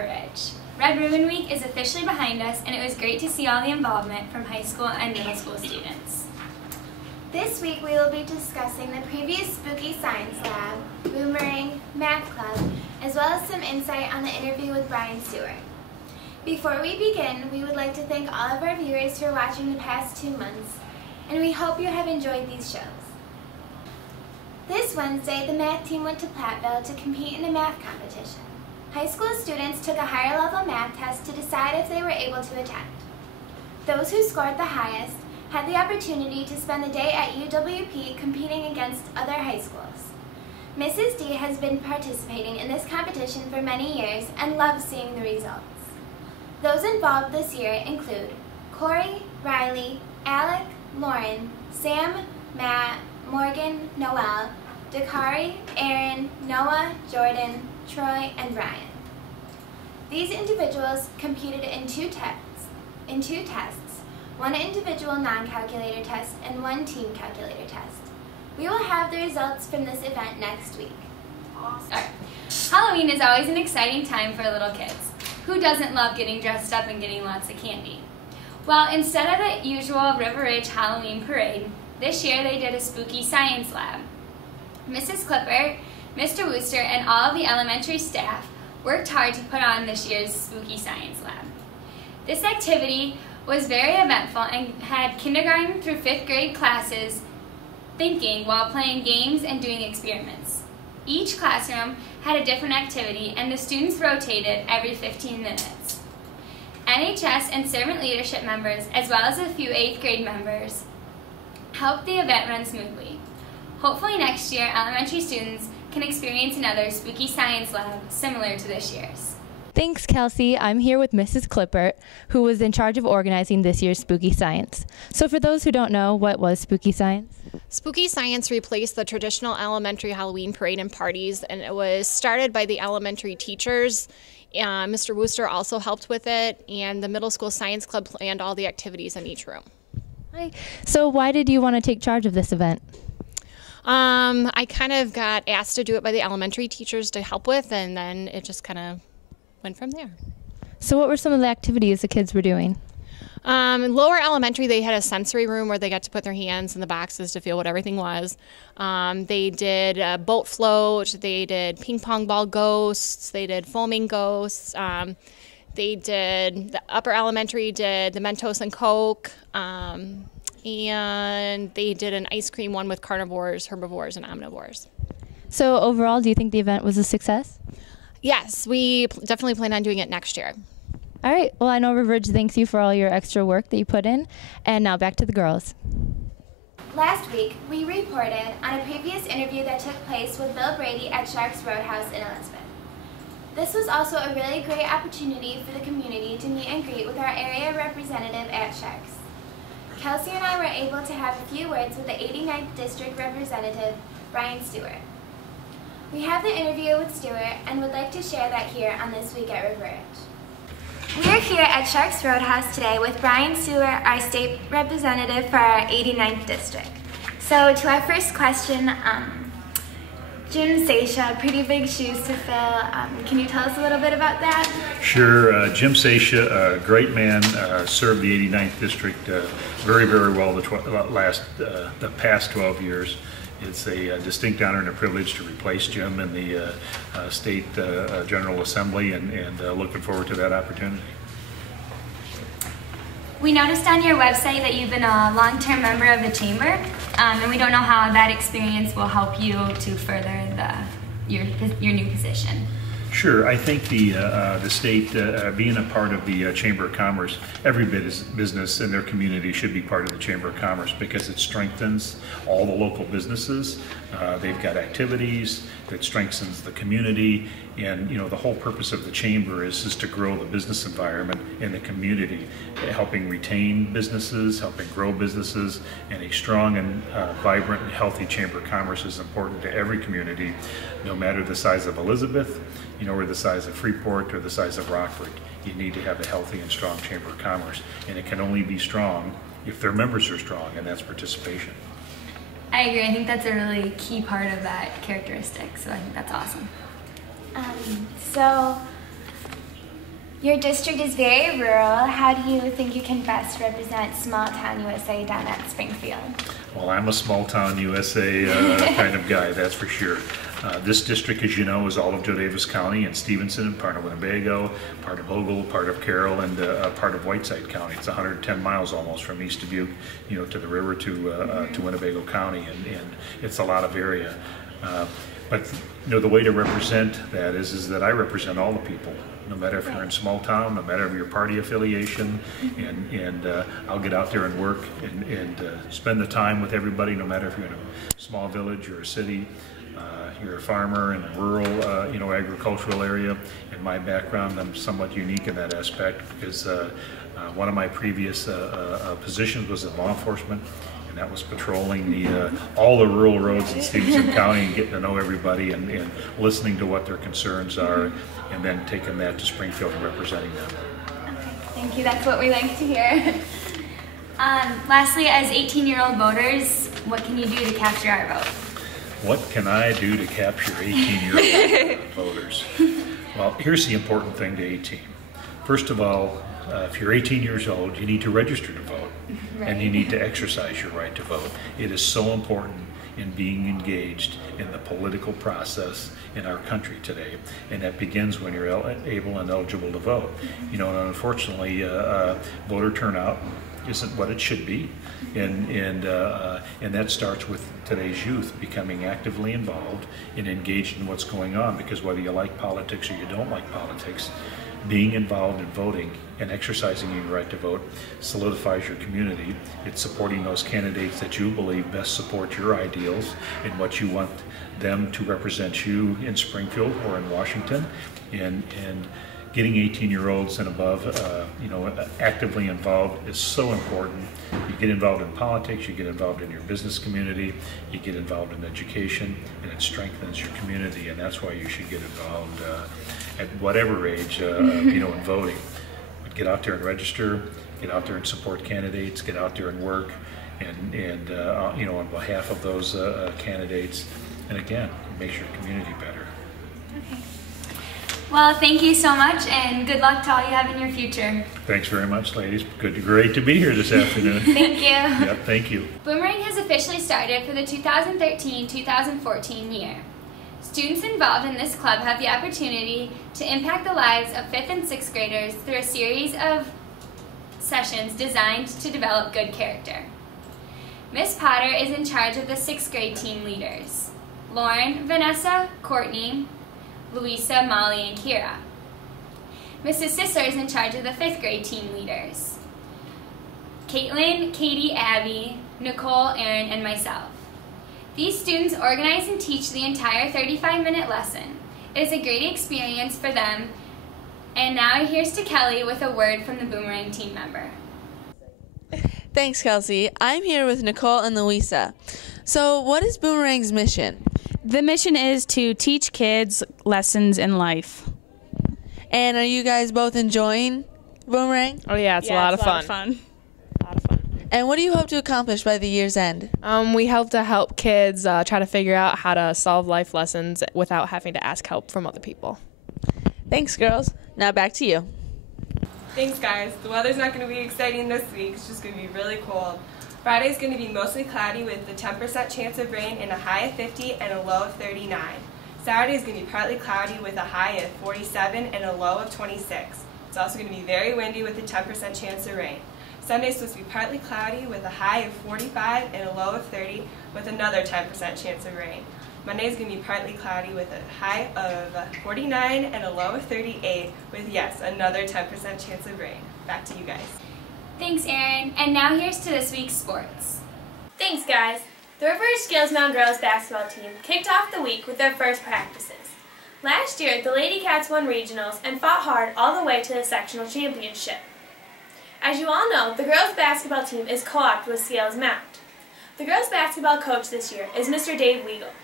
River Ridge. Red Ribbon Week is officially behind us, and it was great to see all the involvement from high school and middle school students. This week we will be discussing the previous Spooky Science Lab, Boomerang, Math Club, as well as some insight on the interview with Brian Stewart. Before we begin, we would like to thank all of our viewers for watching the past 2 months, and we hope you have enjoyed these shows. This Wednesday, the math team went to Platteville to compete in a math competition. High school students took a higher level math test to decide if they were able to attend. Those who scored the highest had the opportunity to spend the day at UWP competing against other high schools. Mrs. D has been participating in this competition for many years and loves seeing the results. Those involved this year include Corey, Riley, Alec, Lauren, Sam, Matt, Morgan, Noel, Dakari, Aaron, Noah, Jordan, Troy, and Ryan. These individuals competed in two tests, one individual non-calculator test and one team calculator test. We will have the results from this event next week. Awesome. Right. Halloween is always an exciting time for little kids. Who doesn't love getting dressed up and getting lots of candy? Well, instead of the usual River Ridge Halloween parade, this year they did a spooky science lab. Mrs. Clipper, Mr. Wooster, and all of the elementary staff worked hard to put on this year's spooky science lab. This activity was very eventful and had kindergarten through 5th grade classes thinking while playing games and doing experiments. Each classroom had a different activity, and the students rotated every 15 minutes. NHS and servant leadership members, as well as a few 8th grade members, helped the event run smoothly. Hopefully next year, elementary students can experience another spooky science lab similar to this year's. Thanks, Kelsey. I'm here with Mrs. Clippert, who was in charge of organizing this year's Spooky Science. So for those who don't know, what was Spooky Science? Spooky Science replaced the traditional elementary Halloween parade and parties, and it was started by the elementary teachers. Mr. Wooster also helped with it, and the middle school science club planned all the activities in each room. Hi. So why did you want to take charge of this event? I kind of got asked to do it by the elementary teachers to help with, and then it just kind of went from there. So what were some of the activities the kids were doing? In lower elementary, they had a sensory room where they got to put their hands in the boxes to feel what everything was. They did a boat float, they did ping pong ball ghosts, they did foaming ghosts. The upper elementary did the Mentos and Coke, and they did an ice cream one with carnivores, herbivores, and omnivores. So overall, do you think the event was a success? Yes, we definitely plan on doing it next year. All right. Well, I know River Ridge thanks you for all your extra work that you put in. And now back to the girls. Last week, we reported on a previous interview that took place with Bill Brady at Sharks Roadhouse in Elizabeth. This was also a really great opportunity for the community to meet and greet with our area representative at Sharks. Kelsey and I were able to have a few words with the 89th District Representative, Brian Stewart. We have the interview with Stewart and would like to share that here on This Week at River Ridge. We are here at Sharks Roadhouse today with Brian Stewart, our state representative for our 89th District. So to our first question, Jim Sasha, pretty big shoes to fill. Can you tell us a little bit about that? Sure. Jim Sasha, a great man, served the 89th District very, very well the past 12 years. It's a distinct honor and a privilege to replace Jim in the State General Assembly, and looking forward to that opportunity. We noticed on your website that you've been a long-term member of the Chamber, and we don't know how that experience will help you to further your new position. Sure. I think the state, being a part of the Chamber of Commerce, every business in their community should be part of the Chamber of Commerce because it strengthens all the local businesses. They've got activities that strengthens the community, and the whole purpose of the Chamber is to grow the business environment in the community, helping retain businesses, helping grow businesses, and a strong and vibrant and healthy Chamber of Commerce is important to every community, no matter the size of Elizabeth, or the size of Freeport or the size of Rockford. You need to have a healthy and strong Chamber of Commerce, and it can only be strong if their members are strong, and that's participation. I agree. I think that's a really key part of that characteristic, so I think that's awesome. So Your district is very rural. How do you think you can best represent small town USA down at Springfield? Well, I'm a small town USA kind of guy, that's for sure. This district, as you know, is all of Joe Davis County and Stevenson, part of Winnebago, part of Ogle, part of Carroll, and part of Whiteside County. It's 110 miles almost from East Dubuque, to the river to Winnebago County, and it's a lot of area. But the way to represent that is that I represent all the people, no matter if you're in small town, no matter your party affiliation, and I'll get out there and work and spend the time with everybody, no matter if you're in a small village or a city. You're a farmer in a rural, agricultural area. In my background, I'm somewhat unique in that aspect because one of my previous positions was in law enforcement, and that was patrolling all the rural roads in Stevenson County and getting to know everybody and listening to what their concerns are, and then taking that to Springfield and representing them. Okay, thank you. That's what we like to hear. Lastly, as 18-year-old voters, what can you do to capture our vote? What can I do to capture 18-year-old voters? Well, here's the important thing to 18. First of all, if you're 18 years old, you need to register to vote, and you need to exercise your right to vote. It is so important in being engaged in the political process in our country today, and that begins when you're able and eligible to vote. And unfortunately, voter turnout isn't what it should be, and that starts with today's youth becoming actively involved and engaged in what's going on, because whether you like politics or you don't like politics, being involved in voting and exercising your right to vote solidifies your community. It's supporting those candidates that you believe best support your ideals and what you want them to represent you in Springfield or in Washington, and getting 18-year-olds and above, actively involved is so important. You get involved in politics, you get involved in your business community, you get involved in education, and it strengthens your community, and that's why you should get involved at whatever age, in voting. But get out there and register, get out there and support candidates, get out there and work, and on behalf of those candidates, and again, it makes your community better. Okay. Well, thank you so much, and good luck to all you have in your future. Thanks very much, ladies. Great to be here this afternoon. Thank you. Yep, thank you. Boomerang has officially started for the 2013-2014 year. Students involved in this club have the opportunity to impact the lives of 5th and 6th graders through a series of sessions designed to develop good character. Miss Potter is in charge of the 6th grade team leaders: Lauren, Vanessa, Courtney, Louisa, Molly, and Kira. Mrs. Sisler is in charge of the 5th grade team leaders: Caitlin, Katie, Abby, Nicole, Aaron, and myself. These students organize and teach the entire 35-minute lesson. It is a great experience for them. And now here's to Kelly with a word from the Boomerang team member. Thanks, Kelsey. I'm here with Nicole and Louisa. So what is Boomerang's mission? The mission is to teach kids lessons in life. And are you guys both enjoying Boomerang? Oh yeah, it's a lot of fun. And what do you hope to accomplish by the year's end? We hope to help kids try to figure out how to solve life lessons without having to ask help from other people. Thanks, girls. Now back to you. Thanks, guys. The weather's not going to be exciting this week. It's just going to be really cold. Friday's going to be mostly cloudy with a 10% chance of rain and a high of 50 and a low of 39. Saturday is going to be partly cloudy with a high of 47 and a low of 26. It's also going to be very windy with a 10% chance of rain. Sunday's supposed to be partly cloudy with a high of 45 and a low of 30 with another 10% chance of rain. Monday's going to be partly cloudy with a high of 49 and a low of 38 with, yes, another 10% chance of rain. Back to you guys. Thanks, Erin. And now here's to this week's sports. Thanks, guys. The River Ridge Scales Mound girls basketball team kicked off the week with their first practices. Last year, the Lady Cats won regionals and fought hard all the way to the sectional championship. As you all know, the girls basketball team is co-opted with Scales Mound. The girls basketball coach this year is Mr. Dave Weigel.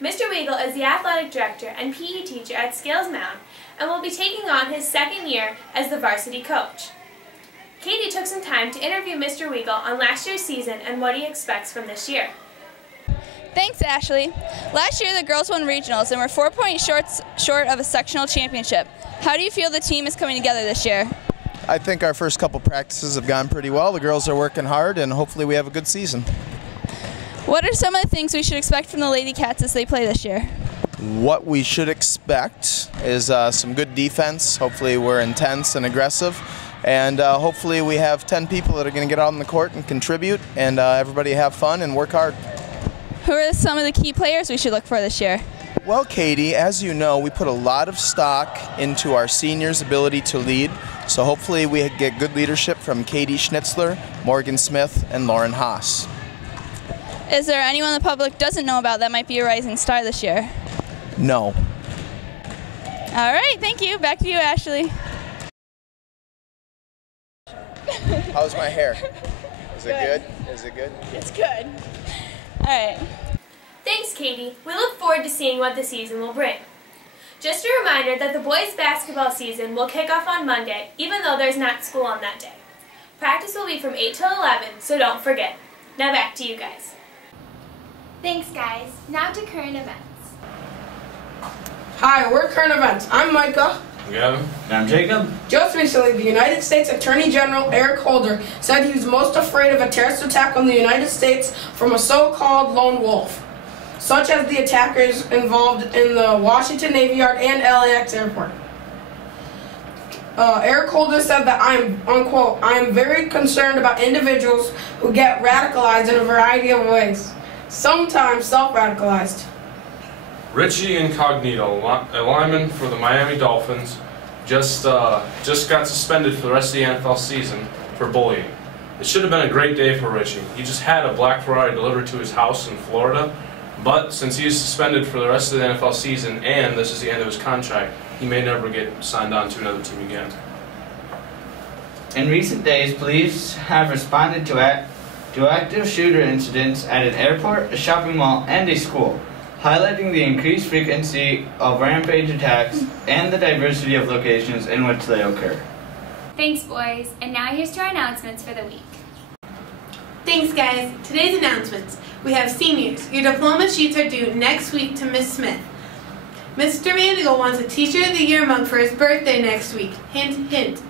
Mr. Weigel is the athletic director and PE teacher at Scales Mound and will be taking on his second year as the varsity coach. Katie took some time to interview Mr. Weigel on last year's season and what he expects from this year. Thanks, Ashley. Last year, the girls won regionals and were 4 points short of a sectional championship. How do you feel the team is coming together this year? I think our first couple practices have gone pretty well. The girls are working hard, and hopefully we have a good season. What are some of the things we should expect from the Lady Cats as they play this year? What we should expect is some good defense. Hopefully we're intense and aggressive. And hopefully we have 10 people that are going to get out on the court and contribute, and everybody have fun and work hard. Who are some of the key players we should look for this year? Well, Katie, as you know, we put a lot of stock into our seniors' ability to lead. So hopefully we get good leadership from Katie Schnitzler, Morgan Smith, and Lauren Haas. Is there anyone the public doesn't know about that might be a rising star this year? No. All right, thank you. Back to you, Ashley. How's my hair? Is it good? Is it good? It's good. All right. Thanks, Katie. We look forward to seeing what the season will bring. Just a reminder that the boys' basketball season will kick off on Monday, even though there's not school on that day. Practice will be from 8 till 11, so don't forget. Now back to you guys. Thanks, guys. Now to current events. Hi, we're Current Events. I'm Micah. I'm Gavin. And I'm Jacob. Just recently, the United States Attorney General Eric Holder said he was most afraid of a terrorist attack on the United States from a so-called lone wolf, such as the attackers involved in the Washington Navy Yard and LAX airport. Eric Holder said that unquote, I am very concerned about individuals who get radicalized in a variety of ways, sometimes self-radicalized. Richie Incognito, a lineman for the Miami Dolphins, just got suspended for the rest of the NFL season for bullying. It should have been a great day for Richie. He just had a black Ferrari delivered to his house in Florida, but since he is suspended for the rest of the NFL season and this is the end of his contract, he may never get signed on to another team again. In recent days, police have responded to active shooter incidents at an airport, a shopping mall, and a school, highlighting the increased frequency of rampage attacks and the diversity of locations in which they occur. Thanks, boys. And now here's to our announcements for the week. Thanks, guys. Today's announcements. We have seniors. Your diploma sheets are due next week to Miss Smith. Mr. Vandigal wants a Teacher of the Year mug for his birthday next week. Hint, hint.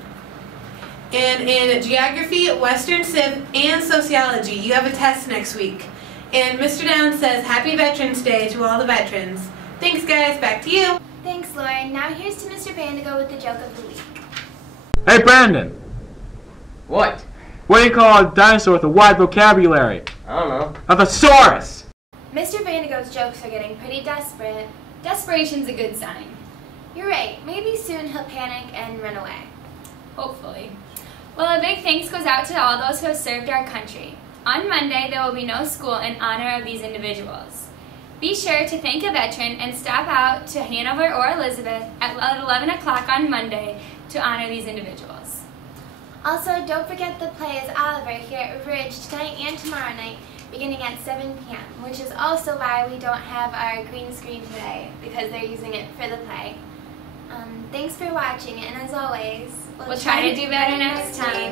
And in Geography, Western Civ, and Sociology, you have a test next week. And Mr. Downs says Happy Veterans Day to all the veterans. Thanks, guys. Back to you. Thanks, Lauren. Now here's to Mr. Vandigo with the joke of the week. Hey, Brandon. What? What do you call a dinosaur with a wide vocabulary? I don't know. A thesaurus! Mr. Vandigo's jokes are getting pretty desperate. Desperation's a good sign. You're right. Maybe soon he'll panic and run away. Hopefully. Well, a big thanks goes out to all those who have served our country. On Monday, there will be no school in honor of these individuals. Be sure to thank a veteran and stop out to Hanover or Elizabeth at 11 o'clock on Monday to honor these individuals. Also, don't forget the play is Oliver here at River Ridge tonight and tomorrow night, beginning at 7 p.m., which is also why we don't have our green screen today, because they're using it for the play. Thanks for watching, and as always, we'll try to do better next time.